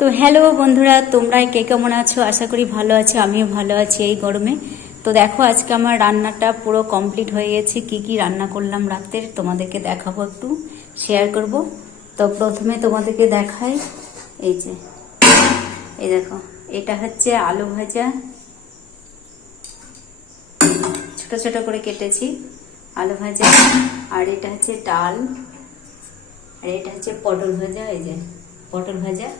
তো হ্যালো বন্ধুরা, তোমরা কে কেমন আছো? আশা করি ভালো আছো, আমিও ভালো আছি এই গরমে। তো দেখো, আজকে আমার রান্নাটা পুরো কমপ্লিট হয়ে গেছে। কি কি রান্না করলাম রাতের তোমাদেরকে দেখাবো, একটু শেয়ার করব। তো প্রথমে তোমাদেরকে দেখাই, এই যে এই দেখো, এটা হচ্ছে আলু ভাজা, ছোট ছোট করে কেটেছি আলু ভাজা। আর এটা হচ্ছে ডাল, আর এটা হচ্ছে পটল ভাজা, এই যে পটল ভাজা।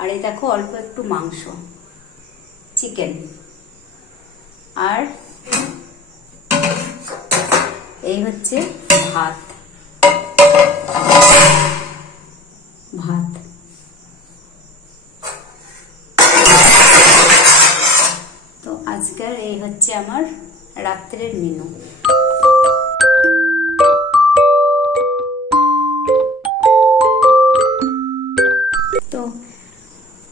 আর এই দেখো অল্প একটু মাংস, চিকেন। আর এই হচ্ছে ভাত ভাত তো আজকের এই হচ্ছে আমার রাত্রের মেনু। তো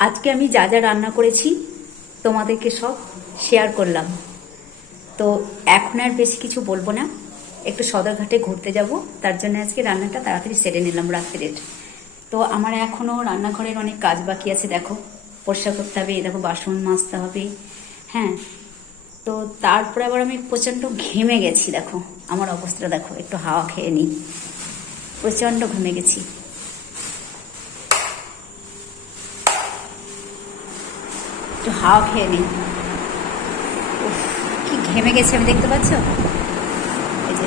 আজকে আমি যা যা রান্না করেছি তোমাদেরকে সব শেয়ার করলাম। তো এখন আর বেশি কিছু বলবো না, একটু সদরঘাটে ঘুরতে যাব, তার জন্য আজকে রান্নাটা তাড়াতাড়ি সেরে নিলাম রাত্রের। তো আমার এখনও রান্নাঘরের অনেক কাজ বাকি আছে, দেখো পরিষ্কার করতে হবে, দেখো বাসন মাজতে হবে। হ্যাঁ, তো তারপরে আবার আমি প্রচণ্ড ঘেমে গেছি, দেখো আমার অবস্থাটা দেখো, একটু হাওয়া খেয়ে নিই। প্রচণ্ড ঘেমে গেছি, একটু হাওয়া খেয়ে নিই। কি ঘেমে গেছে আমি, দেখতে পাচ্ছ? এই যে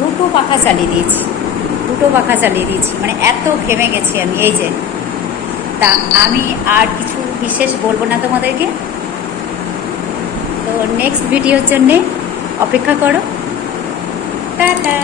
দুটো পাখা চালিয়ে দিয়েছি, মানে এত ঘেমে গেছি আমি। এই যে, তা আমি আর কিছু বিশেষ বলবো না তোমাদেরকে। তো নেক্সট ভিডিওর জন্যে অপেক্ষা করো। টাটা।